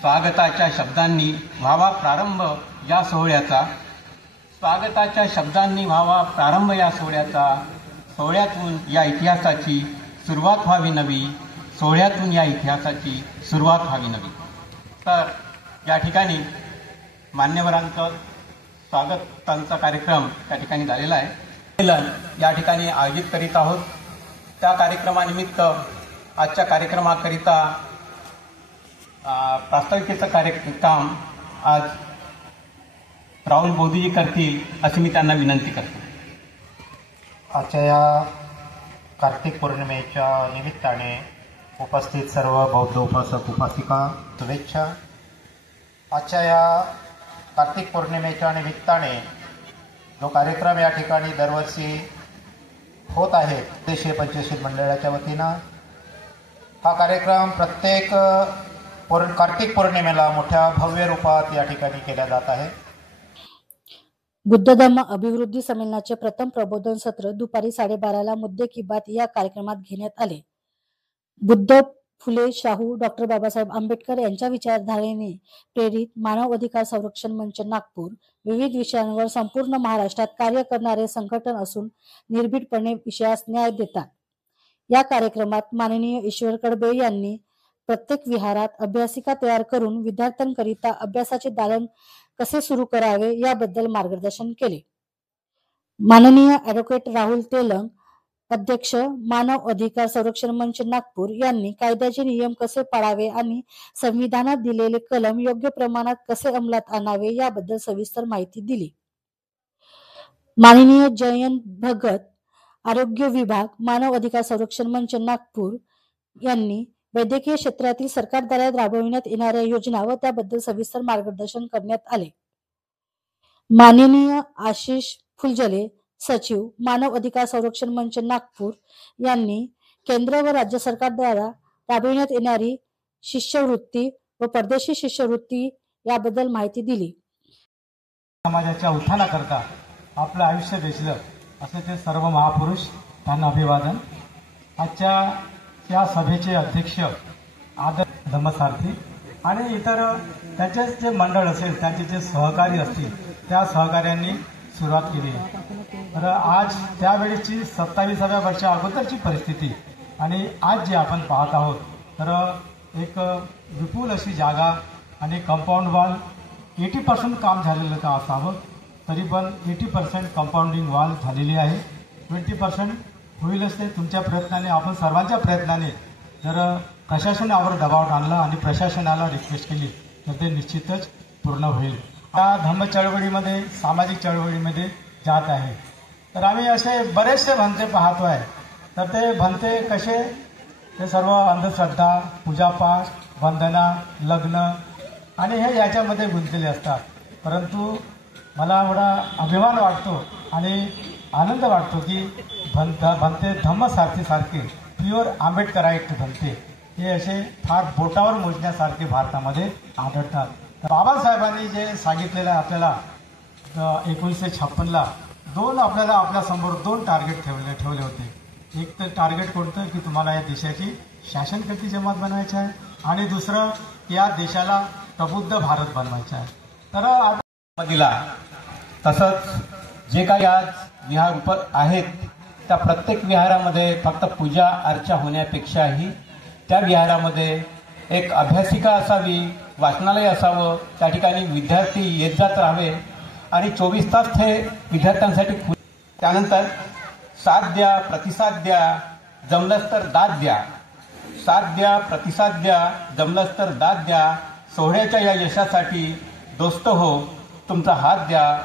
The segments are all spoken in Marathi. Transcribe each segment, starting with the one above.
स्वागताच्या शब्दांनी व्हावा प्रारंभ या सोहळ्याचा, स्वागताच्या शब्दांनी व्हावा प्रारंभ या सोहळ्याचा, सोहळ्यातून या इतिहासाची सुरुवात व्हावी नवी, सोहळ्यातून या इतिहासाची सुरुवात व्हावी नवी। तर या ठिकाणी मान्यवरांचं स्वागतांचा कार्यक्रम त्या ठिकाणी झालेला आहे। या ठिकाणी आयोजित करीत आहोत। त्या कार्यक्रमानिमित्त आजच्या कार्यक्रमाकरिता प्रास्ताविकेचं काम आज राहुल बोधीजी करतील अशी मी त्यांना विनंती करतो। आजच्या या कार्तिक पौर्णिमेच्या निमित्ताने उपस्थित सर्व बौद्ध उपासक उपासिका शुभेच्छा। आजच्या या कार्तिक पौर्णिमेच्या निमित्ताने जो कार्यक्रम या ठिकाणी दरवर्षी होत आहे देशीय पंचशील मंडळाच्या वतीनं, हा कार्यक्रम प्रत्येक कार्तिक पौर्णिमेला मोठ्या भव्य रूपात या ठिकाणी केला जात आहे। बुद्ध धम्म अभिवृद्धी संमेलनाचे प्रथम प्रबोधन सत्र दुपारी 12:30ला मुद्दे की बात या कार्यक्रमात घेण्यात आले। बुद्ध, फुले, शाहू, डॉक्टर बाबासाहेब आंबेडकर यांच्या विचारधारेने प्रेरित मानव अधिकार संरक्षण मंच नागपूर विविध विषयांवर संपूर्ण महाराष्ट्रात कार्य करणारे संघटन असून निर्भीडपणे विषयास न्याय देतात। या कार्यक्रमात माननीय ईश्वर कडबे यांनी प्रत्येक विहारात अभ्यासिका तयार करून विद्यार्थ्यांकरिता अभ्यासाचे दालन कसे सुरू करावे याबद्दल मार्गदर्शन केले। माननीय ॲडव्होकेट राहुल तेलंग, अध्यक्ष मानव अधिकार संरक्षण मंच नागपूर यांनी कायद्याचे नियम कसे पाळावे आणि संविधानात दिलेले कलम योग्य प्रमाणात कसे अंमलात आणावे याबद्दल सविस्तर माहिती दिली। माननीय जयंत भगत, आरोग्य विभाग मानव अधिकार संरक्षण मंच नागपूर यांनी वैद्यकीय क्षेत्रातील सरकारद्वारे राबविण्यात येणाऱ्या योजना व त्याबद्दल सविस्तर मार्गदर्शन करण्यात आले। माननीय आशिष फुलझले, सचिव मानव अधिकार संरक्षण मंच नागपूर यांनी केंद्र व राज्य सरकारद्वारा राबविण्यात येणारी शिष्यवृत्ती व परदेशी शिष्यवृत्ती याबद्दल माहिती दिली। समाजाच्या उत्थानाकरता आपलं आयुष्य वेचलं असे ते सर्व महापुरुष, त्यांना अभिवादन। आजच्या या सभेचे अध्यक्ष आदर धम्मसारथी आणि इतर त्यांचे जे मंडळ असेल, त्यांचे जे सहकारी असतील, त्या सहकार्यांनी सुरुवात केली। तर आज त्यावेळेची 27व्या वर्षा अगोदरची परिस्थिती आणि आज जे आपण पाहत आहोत, तर एक विपुल अशी जागा आणि कंपाऊंड वॉल 80% काम झालेलं का असावं, तरी पण 80% कंपाऊंडिंग वॉल झालेली आहे। 20% होईलच ते तुमच्या प्रयत्नाने, आपण सर्वांच्या प्रयत्नाने जर प्रशासनावर दबाव आणला आणि प्रशासनाला रिक्वेस्ट केली तर ते निश्चितच पूर्ण होईल। या धम्म चळवळीमध्ये, सामाजिक चळवळीमध्ये जात आहे। तर आम्ही असे बरेचसे भंते पाहतोय, तर ते भंते कसे, ते सर्व अंधश्रद्धा, पूजापाठ, वंदना, लग्न आणि हे याच्यामध्ये गुंतलेले असतात। परंतु मला एवढा अभिमान वाटतो आणि आनंद वाटतो की भंते धम्मसारथीसारखे प्युअर आंबेडकराईट भंते हे असे फार बोटावर मोजण्यासारखे भारतामध्ये आढळतात। तर बाबासाहेबांनी जे सांगितलेलं आहे आपल्याला 1956ला आपल्याला आपल्यासमोर 2 टार्गेट ठेवले होते। एक तर टार्गेट कोणतं की तुम्हाला या देशाची शासनकर्ती जमात बनवायची आहे आणि दुसरं या देशाला प्रबुद्ध भारत बनवायचा आहे। तर दिला तसंच जे काही आज विहार आहेत त्या प्रत्येक विहारामध्ये फक्त पूजा अर्चा होण्यापेक्षाही त्या विहारामध्ये एक अभ्यासिका असावी, वाचनालय असावं, त्या ठिकाणी विद्यार्थी येत जात राहावे आणि 24 तास हे विद्यार्थ्यांसाठी त्यानंतर साथ द्या, प्रतिसाद द्या, जमलंच तर दाद द्या, साथ द्या, प्रतिसाद द्या, जमलंच तर दाद द्या, सोहळ्याच्या या यशासाठी दोस्त हो तुमचा हात द्या,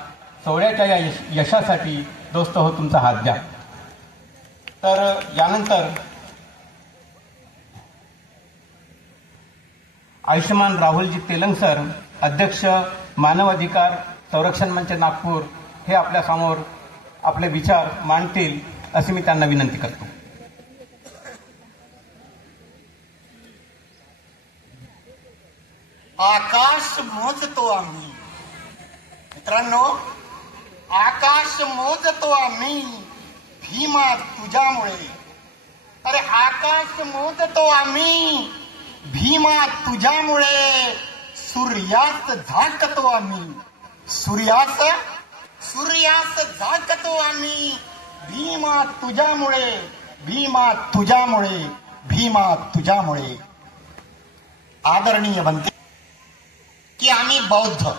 सोहळ्याच्या या यशासाठी दोस्त हो तुमचा हात द्या। तर यानंतर आयुष्यमान राहुलजी तेलंग सर, अध्यक्ष मानव अधिकार संरक्षण मंच नागपूर, हे आपल्या समोर आपले विचार मांडतील अशी मी त्यांना विनंती करतो। आकाश मोजतो आम्ही मित्रांनो, आकाश मोजतो आम्ही भीमा तुझ्यामुळे। अरे आकाश मोजतो आम्ही भीमा तुझ्यामुळे, सूर्यास्त झाकतो आम्ही, सूर्यास्त झाकतो आम्ही. भीमा तुझ्यामुळे, भीमा तुझ्यामुळे, भीमा तुझ्यामुळे. आदरणीय बनते की आम्ही बौद्ध.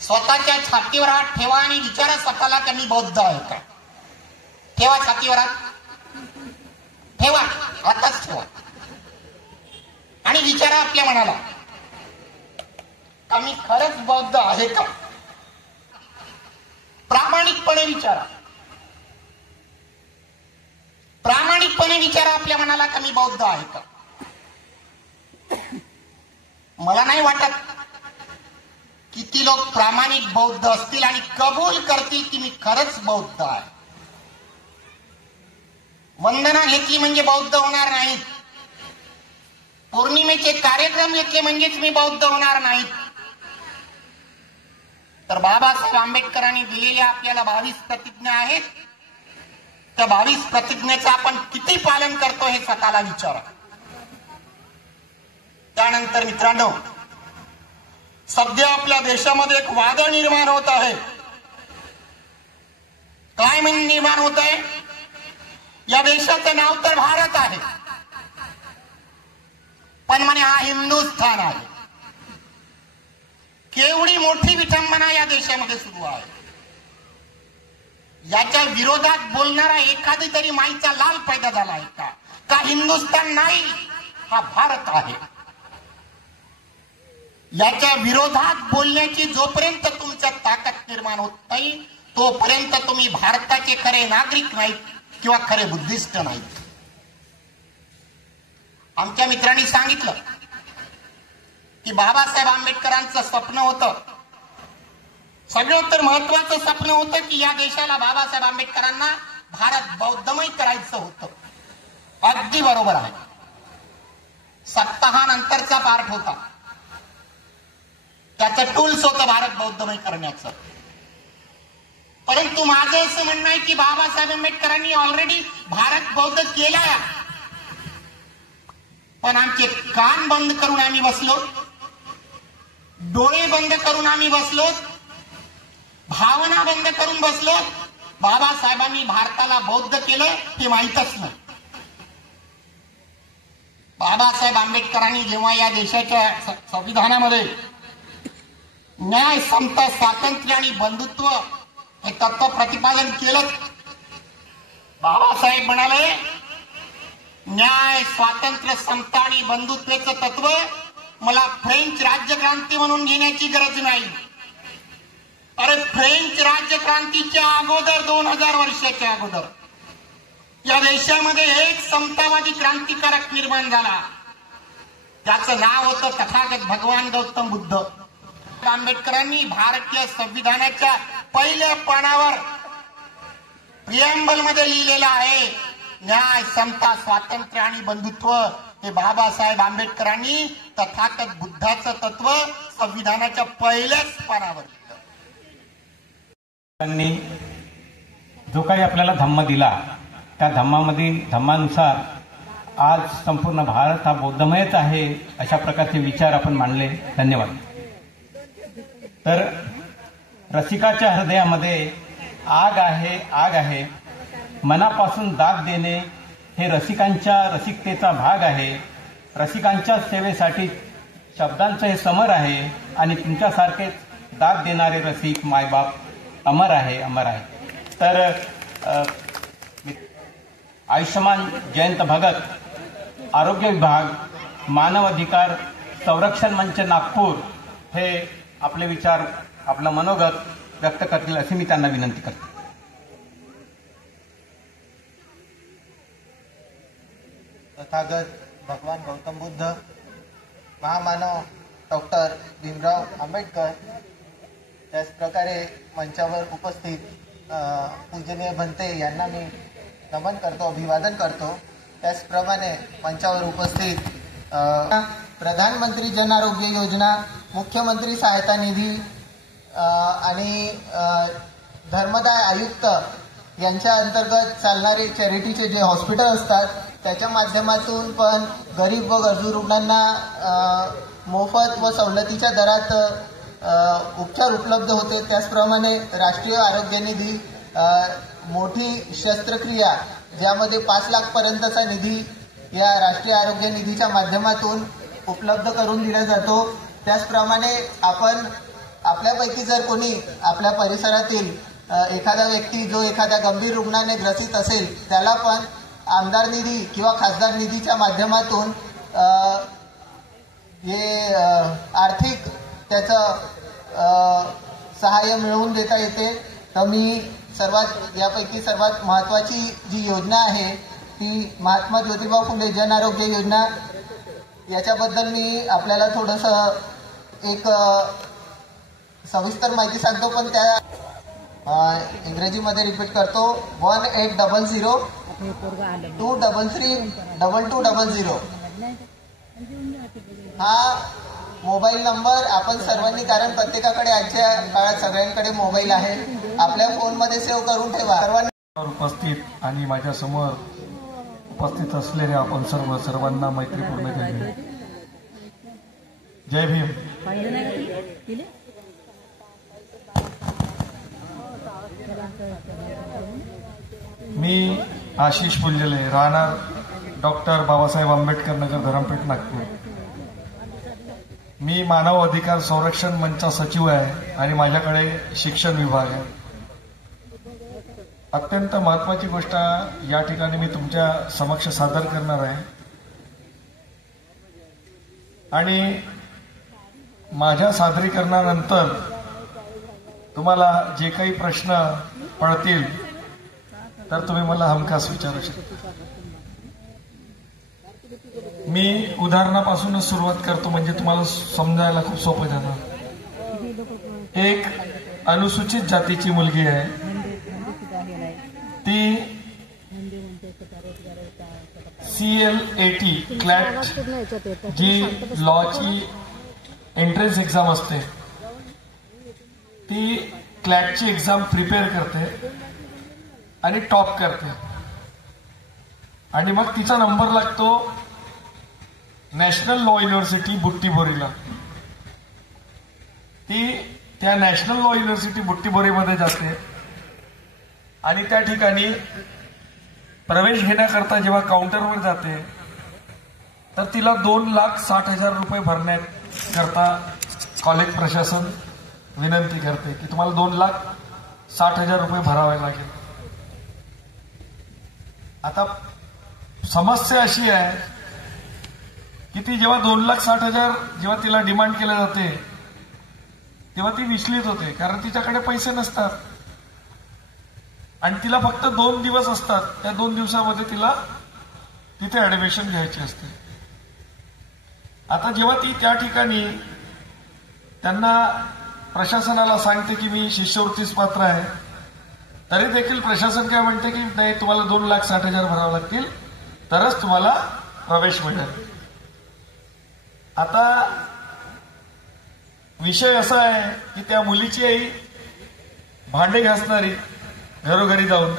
स्वतःच्या छातीवर हात ठेवा आणि विचारा स्वतःला की मी बौद्ध आहे का. ठेवा छातीवर हात, ठेवा, आताच ठेवा आणि विचारा आपल्या मनाला का मी खरंच बौद्ध आहे का. प्रामाणिकपणे विचारा, प्रामाणिकपणे विचारा आपल्या मनाला का मी बौद्ध आहे का. मला नाही वाटत किती लोक प्रामाणिक बौद्ध असतील आणि कबूल करतील की मी खरंच बौद्ध आहे. वंदना घेतली म्हणजे बौद्ध होणार नाहीत, पौर्णिमेचे कार्यक्रम घेतले म्हणजेच मी बौद्ध होणार नाहीत. तर बाबासाहेब आंबेडकरांनी दिलेल्या आपल्याला 22 प्रतिज्ञा आहेत. त्या 22 प्रतिज्ञेचं आपण किती पालन करतो हे स्वतःला विचारा. त्यानंतर मित्रांनो, सध्या आपल्या देशामध्ये एक वादळ निर्माण होत आहे. काय म्हणून निर्माण होत आहे. या देशाचं नाव तर भारत आहे, पण म्हणे हा हिंदुस्थान आहे. केवढी मोठी विटंबना या देशामध्ये सुरू आहे. याच्या विरोधात बोलणारा एखादी तरी माईचा लाल पैदा झाला आहे का. का हिंदुस्थान नाही, हा भारत आहे. याच्या विरोधात बोलण्याची जोपर्यंत तुमच्या ताकद निर्माण होत नाही तोपर्यंत तुम्ही भारताचे खरे नागरिक नाहीत किंवा खरे बुद्धिस्ट नाहीत. आमच्या मित्रांनी सांगितलं की बाबासाहेब आंबेडकरांचं स्वप्न होतं, सगळं तर महत्वाचं स्वप्न होतं की या देशाला बाबासाहेब आंबेडकरांना भारत बौद्धमय करायचं होतं. अगदी बरोबर आहे. सत्ता हा नंतरचा पार्ट होता, त्याचं टूल्स होतं भारत बौद्धमय करण्याचं. परंतु माझं असं म्हणणं आहे की बाबासाहेब आंबेडकरांनी ऑलरेडी भारत बौद्ध केला. पण आमचे कान बंद करून आम्ही बसलो, डोळे बंद करून आम्ही बसलो, भावना बंद करून बसलो. बाबासाहेबांनी भारताला बौद्ध केलं हे माहीतच नाही. बाबासाहेब आंबेडकरांनी जेव्हा या देशाच्या संविधानामध्ये न्याय, समता, स्वातंत्र्य आणि बंधुत्व हे तत्व प्रतिपादन केलं, बाबासाहेब म्हणाले न्याय, स्वातंत्र्य, समता आणि बंधुत्वाचं तत्व मला फ्रेंच राज्यक्रांती म्हणून घेण्याची गरज नाही. अरे फ्रेंच राज्यक्रांतीच्या अगोदर 2000 वर्षाच्या अगोदर या देशामध्ये एक समतावादी क्रांतिकारक निर्माण झाला, त्याचं नाव होतं तथागत भगवान गौतम बुद्ध. आंबेडकरांनी भारतीय संविधानाच्या पहिल्या पानावर प्रिएम्बल मध्ये लिहिलेलं आहे न्याय, समता, स्वातंत्र्य आणि बंधुत्व. हे बाबासाहेब आंबेडकरांनी तथागत बुद्धाचं तत्व संविधानाच्या पहिल्याच पानावर लिहिलं. त्यांनी जो काही आपल्याला धम्म दिला त्या धम्मानुसार आज संपूर्ण भारत हा बौद्धमयच आहे अशा प्रकारचे विचार आपण मांडले. धन्यवाद. तर रसिकाच्या हृदयामध्ये आग आहे, आग आहे. मनापासून दाद देणे हे रसिकतेचा भाग आहे. रसिकांच्या सेवेसाठी शब्दांचं हे समर आहे आणि तुमच्यासारखेच दाद देणारे रसिक मायबाप अमर आहे, अमर आहे. तर आयुष्यमान जयंत भगत, आरोग्य विभाग, मानव अधिकार संरक्षण मंच नागपूर हे आपले विचार, आपलं मनोगत व्यक्त करतील अशी मी त्यांना विनंती करतो. तथागत भगवान गौतम बुद्ध, महामानव डॉक्टर भीमराव आंबेडकर, त्याचप्रकारे मंचावर उपस्थित पूजनीय भंते यांना मी नमन करतो, अभिवादन करतो. त्याचप्रमाणे मंचावर उपस्थित प्रधानमंत्री जन आरोग्य योजना, मुख्यमंत्री सहायता निधी आणि धर्मदाय आयुक्त यांच्या अंतर्गत चालणारे चॅरिटीचे जे हॉस्पिटल असतात त्याच्या माध्यमातून पण गरीब व गरजू रुग्णांना मोफत व सवलतीच्या दरात उपचार उपलब्ध होते. त्याचप्रमाणे राष्ट्रीय आरोग्य निधी मोठी शस्त्रक्रिया ज्यामध्ये 5 लाख पर्यंतचा निधी या राष्ट्रीय आरोग्य निधीच्या माध्यमातून उपलब्ध करून दिला जातो. त्याचप्रमाणे आपण आपल्यापैकी जर कोणी आपल्या परिसरातील एखादा व्यक्ती जो एखाद्या गंभीर रुग्णाने ग्रसित असेल त्याला पण आमदार निधी किंवा खासदार निधीच्या माध्यमातून हे आर्थिक त्याचं सहाय्य मिळवून देता येते. तर मी यापैकी सर्वात महत्त्वाची जी योजना आहे ती महात्मा ज्योतिबा फुले जन आरोग्य योजना, याच्याबद्दल मी आपल्याला थोडंसं एक सविस्तर माहिती सांगतो, पण त्या इंग्रजीमध्ये रिपीट करतो. 1800-233-2200 हा मोबाईल नंबर आपण सर्वांनी, कारण प्रत्येकाकडे आजच्या काळात सगळ्यांकडे मोबाईल आहे, आपल्या फोनमध्ये सेव्ह करून ठेवा. सर्वांनी उपस्थित आणि माझ्या समोर उपस्थित असलेल्या आपण सर्वांना मैत्रीपूर्ण जय भीम. मी आशिष फुलझेले, राहणार डॉक्टर बाबासाहेब आंबेडकर नगर, धरमपेठ, नागपूर. मी मानव अधिकार संरक्षण मंचचा सचिव आहे आणि माझ्याकडे शिक्षण विभाग आहे. अत्यंत महत्वाची गोष्ट या ठिकाणी मी तुमच्या समक्ष सादर करणार आहे आणि माझ्या सादरीकरणानंतर तुम्हाला जे काही प्रश्न पडतील तर तुम्ही मला हमखास विचारू शकता. मी उदाहरणापासूनच सुरुवात करतो म्हणजे तुम्हाला समजायला खूप सोपं जाणार. एक अनुसूचित जातीची मुलगी आहे, ती CLAT क्लॅट जी लॉची एंट्रन्स एक्झाम असते, ती क्लॅटची एक्झाम प्रिपेअर करते आणि टॉप करते आणि मग तिचा नंबर लागतो नॅशनल लॉ युनिव्हर्सिटी बुट्टीबोरीला. ती त्या नॅशनल लॉ युनिव्हर्सिटी बुट्टीबोरीमध्ये जाते आणि त्या ठिकाणी प्रवेश घेण्याकरता जेव्हा काउंटरवर जाते तर तिला 2,60,000 रुपये भरण्याकरता कॉलेज प्रशासन विनंती करते की तुम्हाला 2,60,000 रुपये भरावे लागेल. आता समस्या अशी आहे की ती जेव्हा 2,60,000 जेव्हा तिला डिमांड केलं जाते तेव्हा ती विचलित होते, कारण तिच्याकडे पैसे नसतात आणि तिला फक्त 2 दिवस असतात. त्या 2 दिवसामध्ये तिला तिथे ऍडमिशन घ्यायची असते. आता जेव्हा ती त्या ठिकाणी त्यांना प्रशासनाला सांगते की मी शिष्यवृत्तीस पात्र आहे, तरी देखील प्रशासन काय म्हणते की नाही, तुम्हाला 2,60,000 भरावे लागतील तरच तुम्हाला प्रवेश मिळेल. आता विषय असा आहे की त्या मुलीची आई भांडे घासणारी घरोघरी जाऊन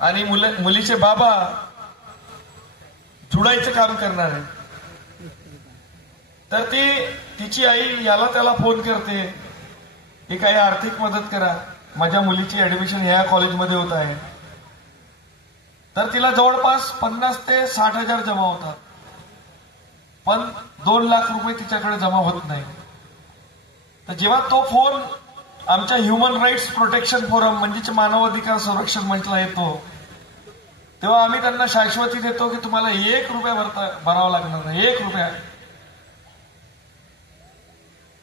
आणि मुलीचे बाबा जुडायचं काम करणार आहे. तर तिची आई याला त्याला फोन करते की काही आर्थिक मदत करा, माझ्या मुलीची ऍडमिशन ह्या कॉलेजमध्ये होत आहे. तर तिला जवळपास 50,000 ते 60,000 जमा होतात, पण 2 लाख रुपये तिच्याकडे जमा होत नाही. तर जेव्हा तो फोन आमच्या ह्युमन राईट्स प्रोटेक्शन फोरम म्हणजे मानव अधिकार संरक्षण मंचला येतो तेव्हा आम्ही त्यांना शाश्वती देतो की तुम्हाला 1 रुपया भरावा लागणार नाही, 1 रुपया.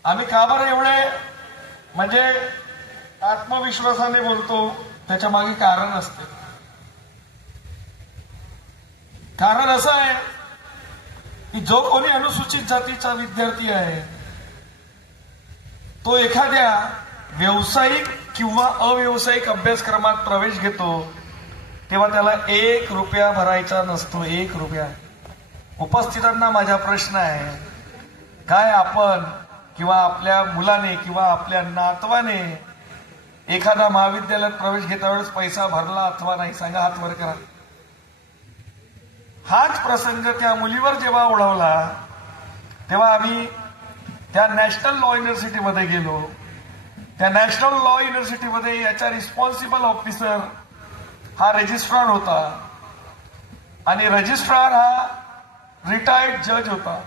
आम्ही का बरं एवढे म्हणजे आत्मविश्वासाने बोलतो, त्याच्या मागे कारण असते. कारण असं आहे की जो कोणी अनुसूचित जातीचा विद्यार्थी आहे तो एखाद्या व्यावसायिक किंवा अव्यावसायिक अभ्यासक्रमात प्रवेश घेतो तेव्हा त्याला 1 रुपया भरायचा नसतो, 1 रुपया. उपस्थितांना माझा प्रश्न आहे, काय आपण किंवा आपल्या मुलाने किंवा आपल्या नातवाने एखादा महाविद्यालयात प्रवेश घेता वेळेस पैसा भरला अथवा नाही? सांगा, हात वर करा. हाच प्रसंग त्या मुलीवर जेव्हा ओढवला तेव्हा आम्ही त्या नॅशनल लॉ युनिव्हर्सिटीमध्ये गेलो. त्या नॅशनल लॉ युनिव्हर्सिटीमध्ये याचा रिस्पॉन्सिबल ऑफिसर हा रजिस्ट्रार होता आणि रजिस्ट्रार हा रिटायर्ड जज होता.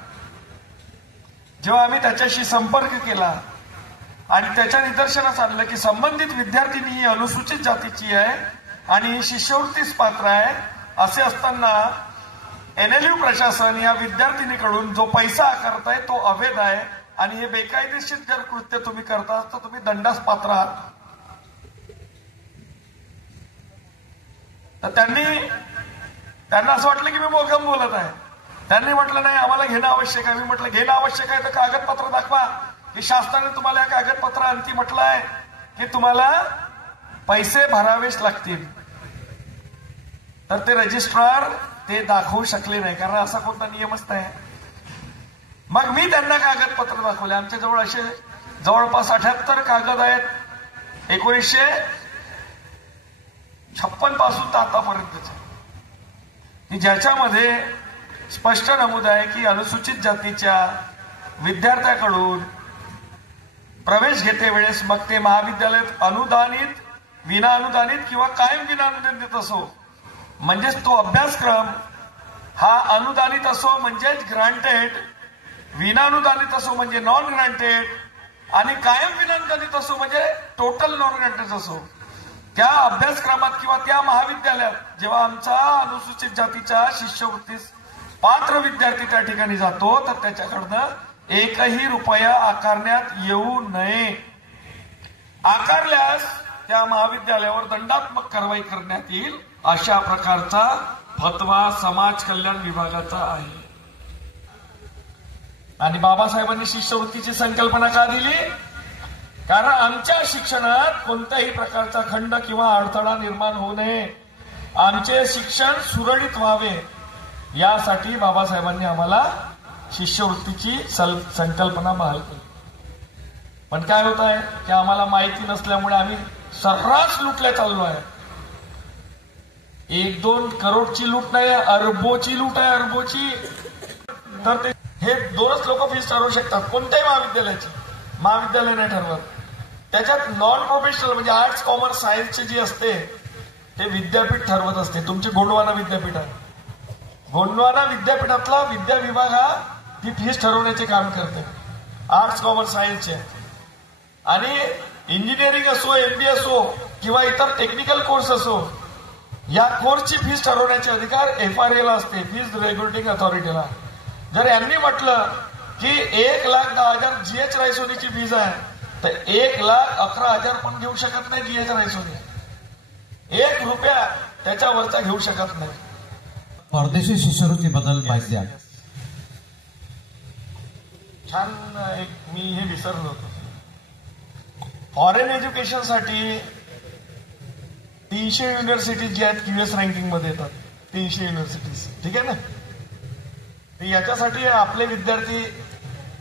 जेव्हा आम्ही त्याच्याशी संपर्क केला आणि त्याच्या निदर्शनास आणलं की संबंधित विद्यार्थिनी ही अनुसूचित जातीची आहे आणि शिष्यवृत्तीस पात्र आहे, असे असताना NLU प्रशासन या विद्यार्थिनीकडून जो पैसा आकारताय तो अवैध आहे आणि हे बेकायदेशीर जर कृत्य तुम्ही करता तर तुम्ही दंडास पात्र आहात. तर त्यांना असं वाटलं की मी मोगम बोलत आहे. त्यांनी म्हटलं नाही, आम्हाला घेणं आवश्यक आहे. मी म्हटलं घेणं आवश्यक आहे तर कागदपत्र दाखवा की शासनाने तुम्हाला या कागदपत्रांती म्हटलं आहे की तुम्हाला पैसे भरावेच लागतील. तर ते रजिस्ट्रार ते दाखवू शकले नाही, कारण असा कोणता नियमच नाही. मग मी त्यांना कागदपत्र दाखवले. आमच्याजवळ असे जवळपास 78 कागद आहेत 1956 पासून तर आतापर्यंतचे, की ज्याच्यामध्ये स्पष्ट नमूद आहे की अनुसूचित जातीच्या विद्यार्थ्याकडून प्रवेश घेते वेळेस मग ते महाविद्यालयात अनुदानित, विना अनुदानित किंवा कायम विना अनुदानित असो, म्हणजेच तो अभ्यासक्रम हा अनुदानित असो म्हणजेच ग्रांटेड, विना अनुदानित असो म्हणजे नॉन ग्रांटेड आणि कायम विना अनुदानित असो म्हणजे टोटल नॉन ग्रांटेड असो, त्या अभ्यासक्रमात किंवा त्या महाविद्यालयात जेव्हा आमचा अनुसूचित जातीच्या शिष्यवृत्तीस पात्र विद्यार्थी त्या ठिकाणी जातो तर त्याच्याकडनं एकही रुपया आकारण्यात येऊ नये. आकारल्यास त्या महाविद्यालयावर दंडात्मक कारवाई करण्यात येईल, अशा प्रकारचा फतवा समाज कल्याण विभागाचा आहे. आणि बाबासाहेबांनी शिष्यवृत्तीची संकल्पना का दिली? कारण आमच्या शिक्षणात कोणत्याही प्रकारचा खंड किंवा अडथळा निर्माण होऊ नये, आमचे शिक्षण सुरळीत व्हावे, यासाठी बाबासाहेबांनी आम्हाला शिष्यवृत्तीची संकल्पना बहाल केली. पण काय होत आहे की आम्हाला माहिती नसल्यामुळे आम्ही सर्रास लुटल्या चाललो आहे. 1-2 करोडची लूट नाही, अरबोची लूट आहे, अरबोची. तर ते हे 2च लोक फीस ठरवू शकतात कोणत्याही महाविद्यालयाची. महाविद्यालय नाही ठरवत. त्याच्यात नॉन प्रोफेशनल म्हणजे आर्ट्स, कॉमर्स, सायन्सचे जे असते ते विद्यापीठ ठरवत असते. तुमचे गोंडवाना विद्यापीठ आहे, गोंडवाना विद्यापीठातला विद्या विभाग हा ती फीस ठरवण्याचे काम करते, आर्ट्स, कॉमर्स, सायन्सचे. आणि इंजिनिअरिंग असो, MBA असो किंवा इतर टेक्निकल कोर्स असो, या कोर्सची फीस ठरवण्याचे अधिकार FRA ला असते, फीस रेग्युलेटिंग अथॉरिटीला. जर यांनी म्हटलं की 1,10,000 GH रायसोनीची फीस आहे तर 1,11,000 पण घेऊ शकत नाही GH रायसोनी. 1 रुपया त्याच्यावरचा घेऊ शकत नाही. परदेशी शिष्यवृत्तीबद्दल माहिती द्या. छान. एक मी हे विसरलो होतो. फॉरेन एज्युकेशनसाठी 300 युनिव्हर्सिटीज जे आहेत QS रँकिंग मध्ये येतात, 300 युनिव्हर्सिटीज, ठीक आहे ना. याच्यासाठी आपले विद्यार्थी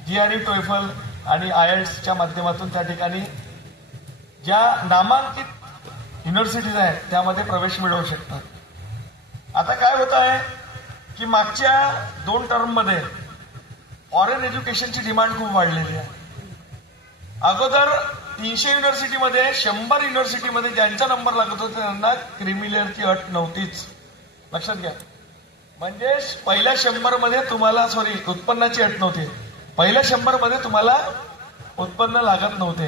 GRE, TOEFL आणि IELTSच्या माध्यमातून त्या ठिकाणी ज्या नामांकित युनिव्हर्सिटीज आहेत त्यामध्ये प्रवेश मिळवू शकतात. आता काय होत आहे की मागच्या 2 टर्ममध्ये फॉरेन एज्युकेशनची डिमांड खूप वाढलेली आहे. अगोदर 300 युनिव्हर्सिटीमध्ये 100 युनिव्हर्सिटीमध्ये ज्यांचा नंबर लागत होता त्यांना क्रिमिलेअरची अट नव्हतीच. लक्षात घ्या. म्हणजे पहिल्या 100 मध्ये तुम्हाला उत्पन्नाची अट नव्हती. पहिल्या 100 मध्ये तुम्हाला उत्पन्न लागत नव्हते.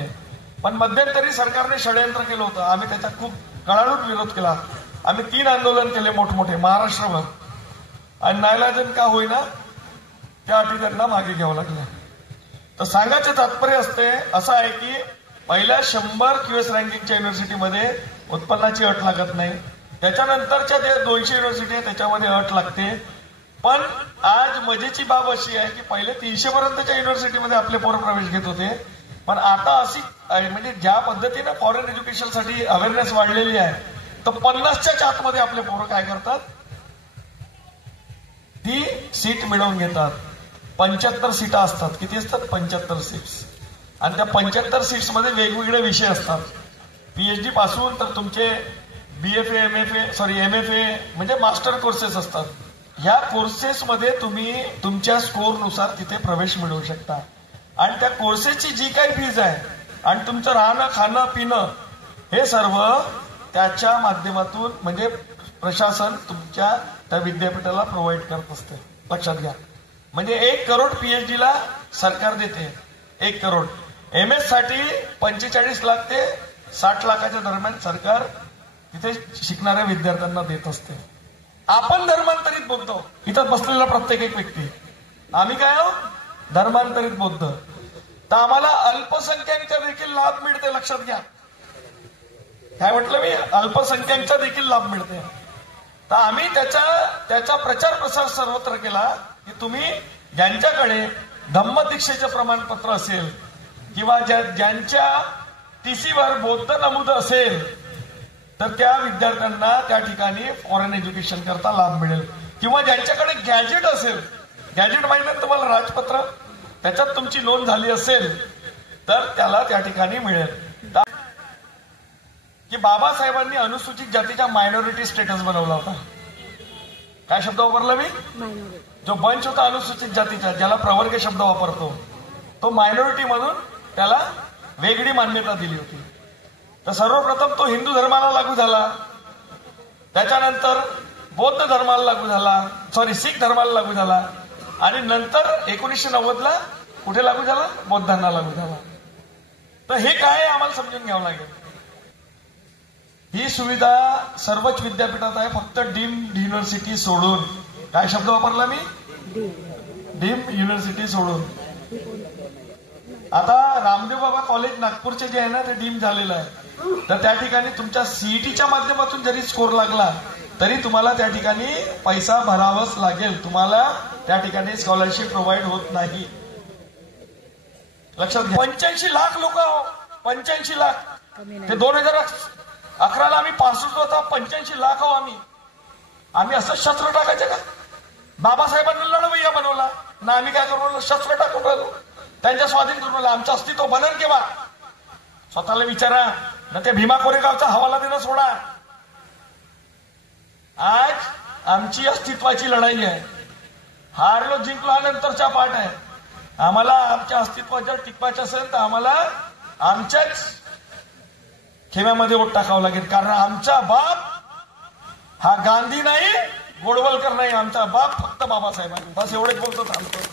पण मध्यंतरी सरकारने षडयंत्र केलं होतं. आम्ही त्याचा खूप कळाडून विरोध केला. आम्ही 3 आंदोलन केले मोठमोठे महाराष्ट्रभर आणि नाईलाजाने का होईना त्या अटी त्यांना मागे घ्यावं लागल्या. तर सांगायचे तात्पर्य असं आहे की पहिल्या 100 QS रँकिंगच्या युनिव्हर्सिटीमध्ये उत्पन्नाची अट लागत नाही. त्याच्यानंतरच्या जे 200 युनिव्हर्सिटी आहे त्याच्यामध्ये अट लागते. पण आज मजेची बाब अशी आहे की पहिले 300 पर्यंतच्या युनिव्हर्सिटीमध्ये आपले पोरं प्रवेश घेत होते. पण आता अशी म्हणजे ज्या पद्धतीने फॉरेन एज्युकेशनसाठी अवेअरनेस वाढलेली आहे तर 50च्या आतमध्ये आपले पोरं काय करतात, ती सीट मिळवून घेतात. 75 सीटा असतात. किती असतात? 75 सीट्स. आणि त्या 75 सीट्समध्ये वेगवेगळे विषय असतात. PhD पासून तर तुमचे MFA म्हणजे मास्टर कोर्सेस असतात. ह्या कोर्सेसमध्ये तुम्ही तुमच्या स्कोरनुसार तिथे प्रवेश मिळवू शकता आणि त्या कोर्सेसची जी काही फीज आहे आणि तुमचं राहणं खाणं पिणं हे सर्व त्याच्या माध्यमातून म्हणजे प्रशासन तुमच्या त्या विद्यापीठाला प्रोव्हाइड करत असते. लक्षात घ्या. म्हणजे 1 करोड PhD ला सरकार देते. 1 करोड MS साठी 45 लाख ते 60 लाखाच्या दरम्यान सरकार तिथे शिकणाऱ्या विद्यार्थ्यांना देत असते. आपण धर्मांतरित बोलतो. इथं बसलेला प्रत्येक एक व्यक्ती आम्ही काय आहोत धर्मांतरित बौद्ध. तर आम्हाला अल्पसंख्याकांचा देखील लाभ मिळते. लक्षात घ्या. काय म्हटलं मी अल्पसंख्याकांचा देखील लाभ मिळते. तर आम्ही त्याचा प्रचार प्रसार सर्वत्र केला की तुम्ही ज्यांच्याकडे धम्मदीक्षेचे प्रमाणपत्र असेल किंवा ज्यांच्या TCवर बौद्ध नमूद असेल तर त्या विद्यार्थ्यांना त्या ठिकाणी फॉरेन एज्युकेशन करता लाभ मिळेल. किंवा ज्यांच्याकडे गॅजेट असेल, गॅजेट माहिती तुम्हाला राजपत्र, त्याच्यात तुमची नोंद झाली असेल तर त्याला त्या ठिकाणी मिळेल. की बाबासाहेबांनी अनुसूचित जातीच्या मायनॉरिटी स्टेटस बनवला होता. काय शब्द वापरला मी? जो बंच होता अनुसूचित जातीचा ज्याला प्रवर्ग शब्द वापरतो तो मायनॉरिटी म्हणून त्याला वेगळी मान्यता दिली होती. तर सर्वप्रथम तो हिंदू धर्माला लागू झाला, त्याच्यानंतर बौद्ध धर्माला लागू झाला, शीख धर्माला लागू झाला आणि नंतर 1990 ला कुठे लागू झाला? बौद्धांना लागू झाला. तर हे काय आम्हाला समजून घ्यावं लागेल. ही सुविधा सर्वच विद्यापीठात आहे फक्त डीम्ड युनिव्हर्सिटी सोडून. काय शब्द वापरला मी? डीम्ड युनिव्हर्सिटी सोडून. आता रामदेव बाबा कॉलेज नागपूरचे जे आहे ना ते डीम झालेलं आहे. तर त्या ठिकाणी तुमच्या CETच्या माध्यमातून जरी स्कोर लागला तरी तुम्हाला त्या ठिकाणी पैसा भरावाच लागेल. तुम्हाला त्या ठिकाणी स्कॉलरशिप प्रोव्हाइड होत नाही. लक्षात घ्या. 85 लाख लोक 85 लाख ते 2011ला आम्ही 65 होता. 85 लाख आहो आम्ही असं शस्त्र टाकायचं का? बाबासाहेबांनी लढवय्या बनवला ना. आम्ही काय करू शस्त्र टाकून राहिलो, त्यांच्या स्वाधीन करून राहिलो. आमचं अस्तित्व बनन केव्हा? स्वतःला विचारा ना. ते भीमा कोरेगावचा हवाला देणं सोडा. आज आमची अस्तित्वाची लढाई आहे. हारलो जिंकलो हा नंतरचा पाठ आहे. आम्हाला आमच्या अस्तित्वात जर टिकवायचं असेल तर आम्हाला आमच्याच खेम्यामध्ये ओट टाकावं लागेल. कारण आमचा बाप हा गांधी नाही, गोडवलकर नाही. आमचा बाप फक्त बाबासाहेबांनी. बस एवढेच बोलतो थांबतो.